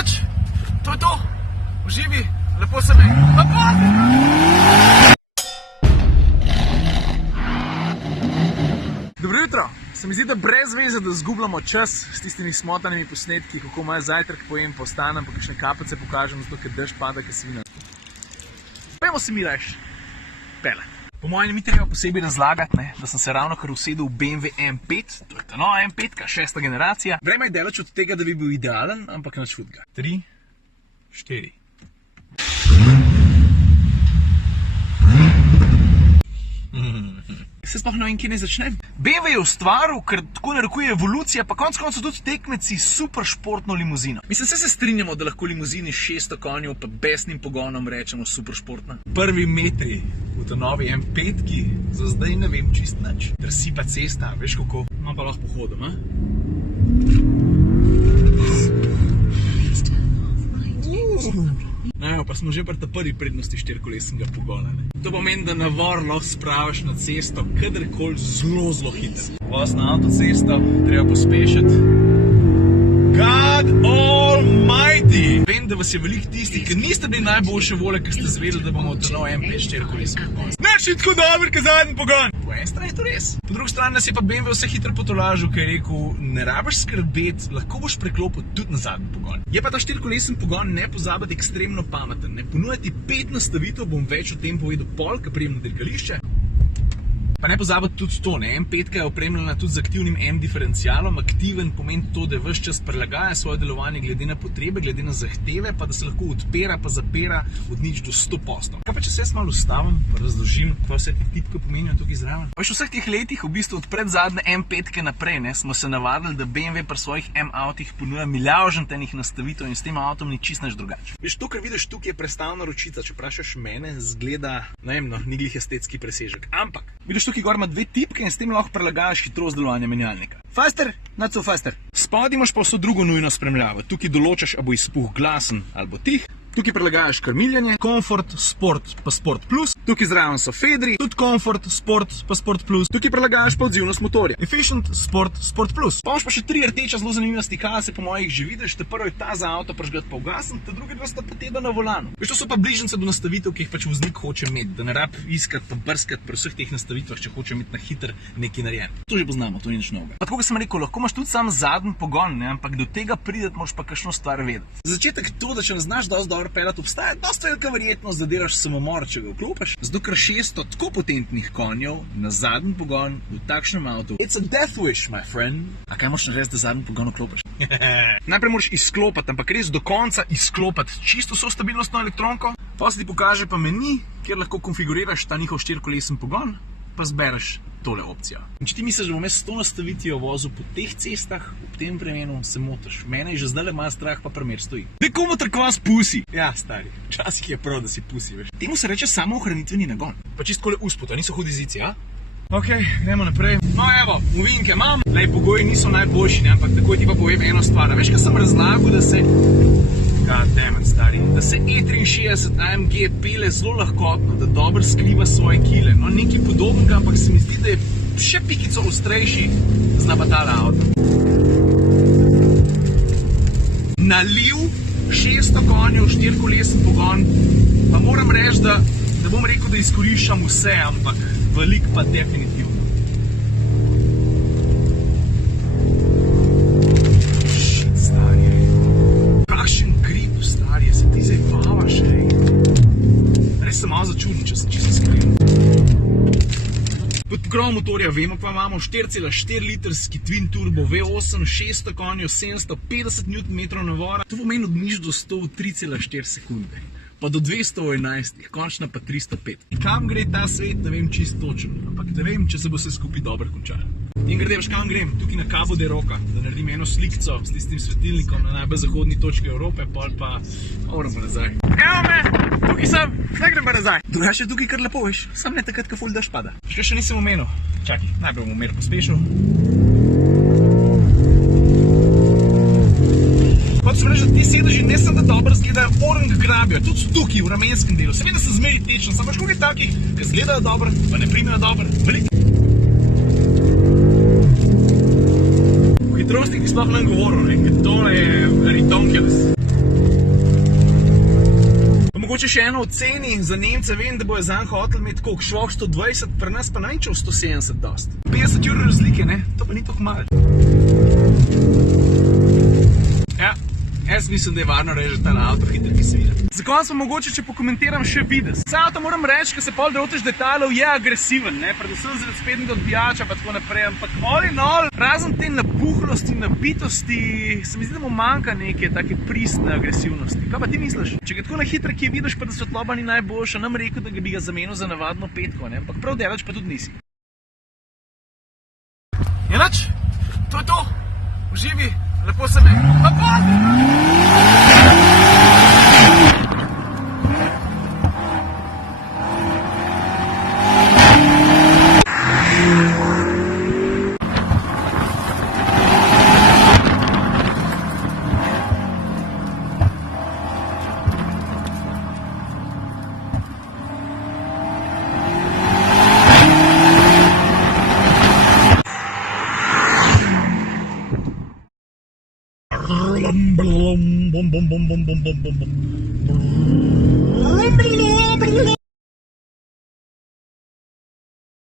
Nič, to je to. Uživi, lepo se mi. Dobro jutro. Se mi zdi, da brez veze, da zgubljamo čas s tistimi smotanimi posnetki, kako imajo zajtrk, pojem, pa ostanem, pa kakšne kapice pokažem, zato ker dež pada, ker svina. Pojmo se mi rajš. Pele. Po mojem ni treba posebej razlagati, da sem se ravno kar usedel v BMW M5, to je ta nova M5, 6. generacija. Vreme je daleč od tega, da bi bil idealen, ampak nič hudega. 3, 4. Se sploh ne vem, kje ne začnem. BMW je ustvaril, ker tako narekuje evolucija, pa konec koncev tudi tekmeci super športno limuzino. Mislim, se strinjamo, da lahko limuzini 600 konjev pa besnim pogonom rečemo super športna. Prvi metri v ta novi M5-ki, za zdaj ne vem čist nič. Drsi pa cesta, veš kako? Imam pa lahko pohodom, a? No, pa smo že pri ta prvi prednosti štirikolesnega pogona. To pomeni, da navor lahko spraviš na cesto kadarkoli zelo, zelo hitro. Voz na avtocesto, treba pospešiti. God almighty! Vem, da vas je veliko tistih, ki niste bili najboljše volje, ker ste zvedeli, da bomo ta nov M5 štirikolesni pogon. Nič ni tako dober, kot zadnji pogon! Po eni strani je to res. Po drugi strani nas je pa BMW vse hitro potolažil, ker je rekel, ne rabiš skrbeti, lahko boš preklopil tudi na zadnji pogon. Je pa ta štirikolesni pogon, ne pozabiti, ekstremno pameten. Ponujati 5 nastavitev, bom več o tem povedal pol, ko prijem na dirkališče. Pa ne pozabiti tudi to, M5 je opremljena tudi z aktivnim M-diferencialom. Aktiven pomeni to, da ves čas prilagaja svoje delovanje glede na potrebe, glede na zahteve, pa da se lahko odpira pa zapira od nič do 100%. Kaj pa če se jaz malo ustavim, pa razložim, kaj vse te tipke pomenijo tukaj zraven? Veš, v vseh teh letih, v bistvu od predzadnje M5 naprej, smo se navadili, da BMW pri svojih M-avtih ponuja milijavžentenih nastavitev in s tem avtom ni čist nič drugače. Veš, to, kar vidiš tukaj, je prestavna ročica. Če vprašaš mene, zgleda, ne vem, ni glih estetski presežek. Ampak, vidiš, tukaj gor ima 2 tipke in s tem lahko prilagajaš hitrost delovanja menjalnika. Faster, not so faster. Spodaj imaš pa vso drugo nujno spremljavo. Tukaj določaš, ali bo izpuh glasen ali bo tih. Tukaj prilagajaš krmiljenje, komfort, sport pa sport plus. Tukaj zraven so fedri, tudi komfort, sport pa sport plus. Tukaj prilagajaš pa odzivnost motorja. Efficient, sport, sport plus. Pa imaš pa še 3 rdeča zelo zanimiva stikala, se po mojih že vidiš. Ta prvo je ta za avto prižgat pa ugasen, ta druga 2 sta pa teba na volanu. Veš, to so pa bližnjice do nastavitev, ki jih pač voznik hoče imeti, da ne rab iskati pa brskati pri vseh teh nastavitvah, če hoče imeti na hiter nekaj narejen. To že poznamo, to ni nič novega. Pa tako, kot sem rekel, lahko imaš tudi sam zadnji pogon, ampak do tega prideti moraš pa kakšno stvar vedeti. Za začetek to, da če ne znaš dosti dobro peljati, obstaja dosta velika verjetnost, da delaš samomor, če ga vklopiš. Zato ker 600 tako potentnih konjev na zadnji pogon v takšnem avtu. It's a death wish, my friend. A kaj moraš narediti, da zadnji pogon vklopiš? Najprej moraš izklopiti, ampak res do konca izklopiti čisto vso stabilnostno elektronko. Pa se ti pokaže pa meni, kjer lahko konfiguriraš ta njihov štirikolesen pogon, pa zbereš tole opcijo. In če ti misliš, da bom jaz s to nastavitvijo vozil po teh cestah, v tem vremenu se motiš. Mene je že zdaj malo strah, pa primer stoji. Nekomu trkva s pusi. Ja, stari, včasih je prav, da si pusi, veš. Temu se reče samoohranitveni nagon. Pa čisto kole usputa, niso hudizici, a? Ok, gremo naprej. No evo, movinke imam. Lej, pogoji niso najboljši, ampak takoj ti pa povem eno stvar. Veš, kaj sem razlagal, da se... Goddammit, stari. Da se E63 AMG pele zelo lahkotno, da dobro skriva svoje kile. No, nekaj podobnega, ampak se mi zdi, da je še pikico ostrejši zna pa tale avto. Naliv 600 konjev, 4-kolesen pogon, pa moram reči, da ne bom rekel, da izkoriščam vse, ampak velik pa definitivno. Sem malo začuden, če sem čisto iskren. Pod pokrovom motorja vemo, pa imamo 4,4 litrski twin turbo V8, 600 konjev, 750 Nm navora. To pomeni od nič do 100 v 3,4 sekunde. Pa do 200 v 11, končna pa 305. Kam gre ta svet, ne vem čisto točno, ampak ne vem, če se bo vse skupaj dobro končalo. In grede, veš kam grem? Tukaj na Cabo de Roca, da naredim eno slikco s tistim svetilnikom na najbolj zahodni točki Evrope, pol pa moram pa nazaj. Evo me, tukaj sem, zdaj grem pa nazaj. Drugače je tukaj kar lepo, veš, sam ne takrat, ko ful dež pada. Še nisem omenil. Čakaj, najprej bom mer pospešil. Hočem reči, da ti sedeži ne samo da dobro izgledajo, orang grabijo, tudi tukaj v ramenskem delu. Seveda sem zmeri tečen, samo škoga je takih, ki izgledajo dobro, pa ne primejo dobro. Veliko. Hitrostih ti sploh nam govoril, ker tole je ridiculous. Mogoče še eno oceni za Nemce, vem, da bojo zanj hoteli imeti koliko, švoh 120, pri nas pa ne vem, če v 170 dost. 50 ur razlike, ne? To pa ni tako malo. Ja, jaz mislim, da je varno reči, da ta avto hitro ki se vidi. Za konec pa mogoče, če pokomentiram še videz. Vse avto moram reči, ko se pol dotiš detajlov, je agresiven, ne? Predvsem zaradi spetnega odbijača pa tako naprej, ampak all in all, razen te napuhlosti, nabitosti, se mi zdi, da mu manjka neke take pristne agresivnosti. Kaj pa ti misliš? Če ga tako na hitro kje vidiš, pa da svetloba ni najboljša, nam rekel, da bi ga zamenil za navadno petko, ne? Ampak prav delač pa tudi nisi. Enač, to je to, uživi, lepo se me, pa pozdrav! Bum bum bum bum bum bum bum bum bum.